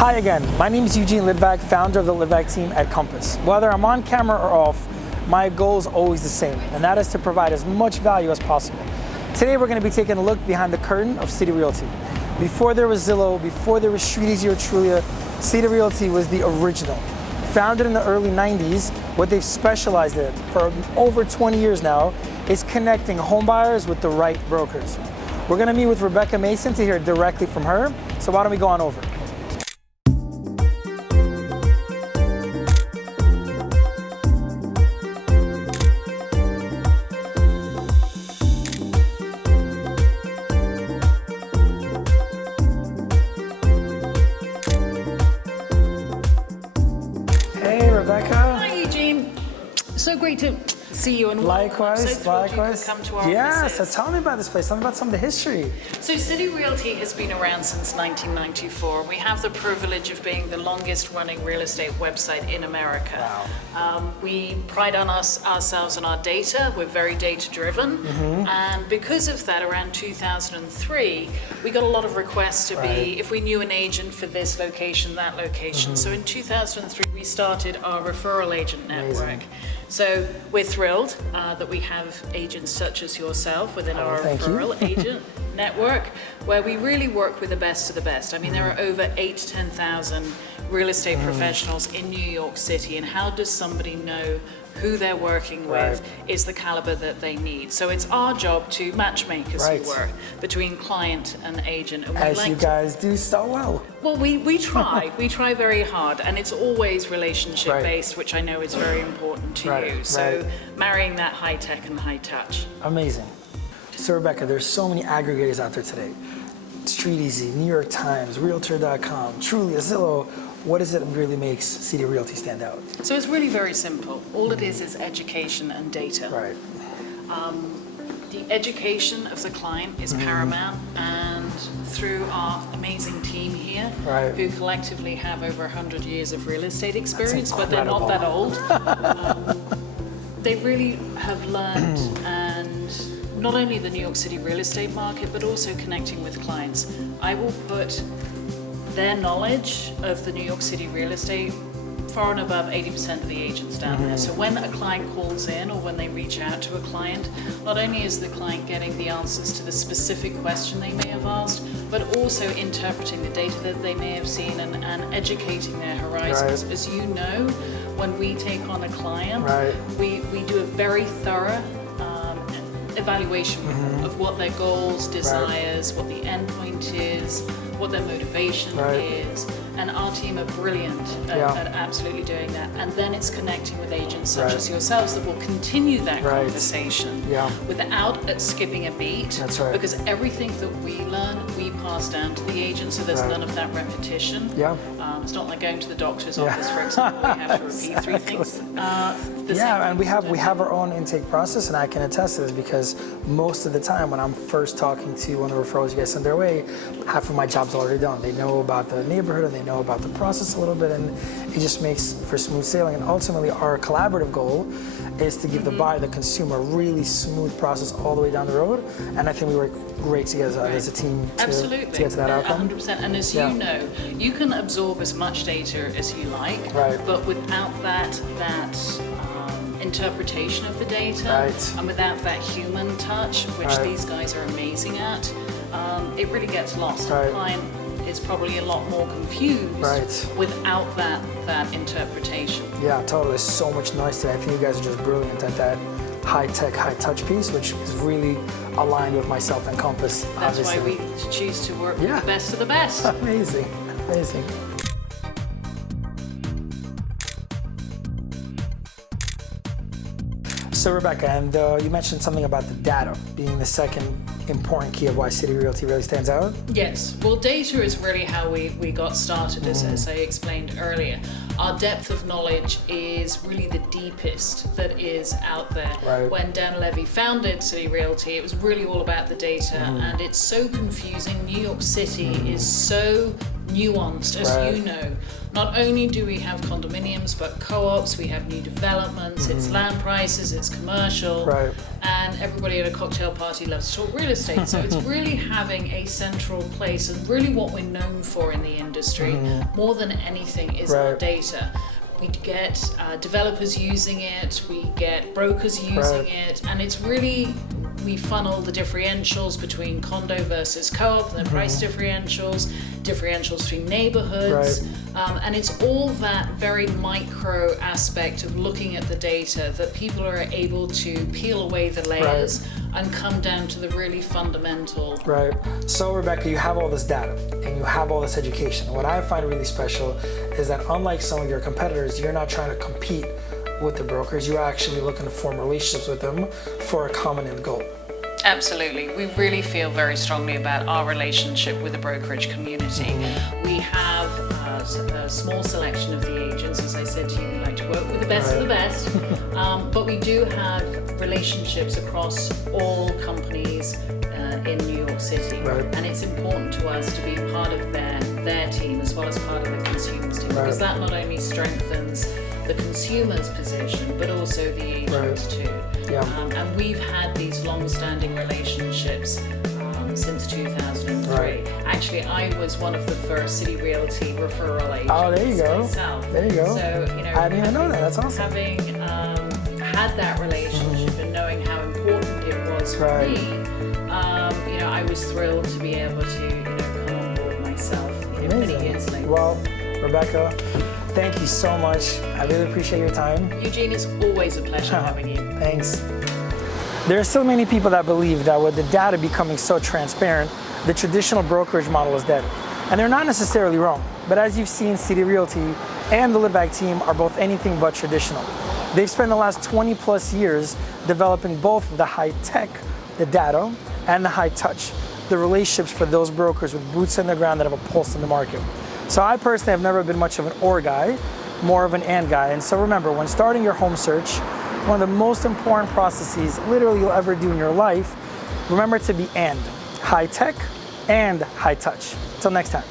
Hi again, my name is Eugene Litvak, founder of the Litvak team at COMPASS. Whether I'm on camera or off, my goal is always the same, and that is to provide as much value as possible. Today we're going to be taking a look behind the curtain of CityRealty. Before there was Zillow, before there was Street Easy or Trulia, CityRealty was the original. Founded in the early 90s, what they've specialized in for over 20 years now is connecting home buyers with the right brokers. We're going to meet with Rebecca Mason to hear directly from her, so why don't we go on over. Hey, Rebecca. Hi, Eugene. So great to see you. And Likewise, I'm so thrilled likewise. You could come to our Yes, so offices. tell me about this place. Tell me about some of the history. So CityRealty has been around since 1994. We have the privilege of being the longest running real estate website in America. Wow. We pride on ourselves on our data. We're very data driven. And because of that, around 2003, we got a lot of requests to be, if we knew an agent for this location, that location. So in 2003, we started our referral agent network. So we're thrilled that we have agents such as yourself within our thank you. referral agent network, where we really work with the best of the best. I mean, there are over 8,000 to 10,000 real estate professionals in New York City, and how does somebody know who they're working with is the caliber that they need? So it's our job to matchmake, as you were, between client and agent. And As you guys do so well. well, we try. We try very hard, and it's always relationship based, which I know is very important to you. So marrying that high tech and high touch. Amazing. So Rebecca, there's so many aggregators out there today. Street Easy, New York Times, Realtor.com, Trulia, Zillow. What is it that really makes CityRealty stand out? So it's really very simple. All it is education and data. Right. The education of the client is paramount, and through our amazing team here, who collectively have over 100 years of real estate experience, but they're not that old, they really have learned, and not only the New York City real estate market, but also connecting with clients. I will put their knowledge of the New York City real estate far and above 80% of the agents down there. So when a client calls in or when they reach out to a client, not only is the client getting the answers to the specific question they may have asked, but also interpreting the data that they may have seen and educating their horizons. As you know, when we take on a client, we do a very thorough evaluation of what their goals, desires, what the end point is, what their motivation is, and our team are brilliant at absolutely doing that. And then it's connecting with agents such as yourselves that will continue that conversation without skipping a beat, because everything that we learn, we pass down to the agent, so there's none of that repetition. It's not like going to the doctor's office, for example, where you have to repeat three things. And we have our own intake process, and I can attest to this because most of the time when I'm first talking to one of the referrals you guys send their way, half of my job's already done. They know about the neighborhood and they know about the process a little bit, and it just makes for smooth sailing. And ultimately our collaborative goal is to give the buyer, the consumer, a really smooth process all the way down the road. And I think we work great together as a team to get to that outcome. 100%. And as you know, you can absorb as much data as you like, but without that interpretation of the data, and without that human touch, which these guys are amazing at, it really gets lost. The client is probably a lot more confused without that interpretation. Yeah, totally. There's so much noise today. I think you guys are just brilliant at that high-tech, high-touch piece, which is really aligned with myself and COMPASS. That's why we choose to work with the best of the best. Amazing, amazing. So Rebecca, and you mentioned something about the data being the second important key of why CityRealty really stands out. Yes, well, data is really how we got started, as I explained earlier. Our depth of knowledge is really the deepest that is out there. When Dan Levy founded CityRealty, it was really all about the data, and it's so confusing. New York City is so nuanced, as you know. Not only do we have condominiums, but co-ops, we have new developments, it's land prices, it's commercial, and everybody at a cocktail party loves to talk real estate. So it's really having a central place, and really what we're known for in the industry, more than anything, is our data. We get developers using it, we get brokers using it, and it's really, we funnel the differentials between condo versus co-op, and the price differentials between neighborhoods, and it's all that very micro aspect of looking at the data that people are able to peel away the layers and come down to the really fundamental. So Rebecca, you have all this data and you have all this education. What I find really special is that unlike some of your competitors, you're not trying to compete with the brokers, you're actually looking to form relationships with them for a common end goal. Absolutely. We really feel very strongly about our relationship with the brokerage community. We have a small selection of the agents. As I said to you, we like to work with the best of the best, but we do have relationships across all companies in New York City, and it's important to us to be part of their team as well as part of the consumer's team, because that not only strengthens the consumer's position, but also the agents too. And we've had these long-standing relationships since 2003. Actually, I was one of the first CityRealty referral agents. Oh, there you go. Myself. There you go. So, you know, I didn't even know that. That's awesome. Having had that relationship and knowing how important it was for me, you know, I was thrilled to be able to, come on board myself, many years later. Well, Rebecca, thank you so much. I really appreciate your time. Eugene, it's always a pleasure having you. Thanks. There are still many people that believe that with the data becoming so transparent, the traditional brokerage model is dead. And they're not necessarily wrong. But as you've seen, CityRealty and the Litvak team are both anything but traditional. They've spent the last 20 plus years developing both the high tech, the data, and the high touch, the relationships for those brokers with boots on the ground that have a pulse in the market. So I personally have never been much of an or guy, more of an and guy. And so remember, when starting your home search, one of the most important processes literally you'll ever do in your life, remember to be and. High tech and high touch. Until next time.